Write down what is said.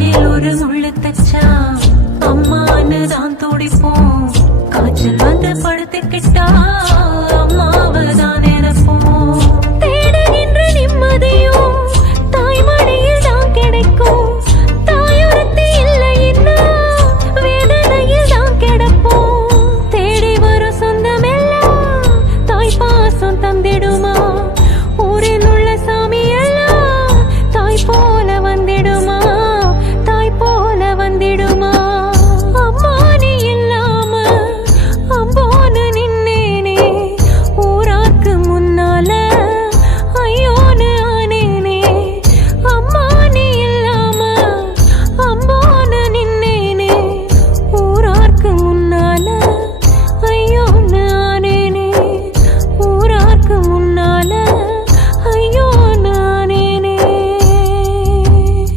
காலில் ஒரு முள்ளு தச்சா அம்மான்னு தான் துடிப்போம். காய்ச்சல் வந்து படுத்துக்கிட்டா அம்மாவை தானே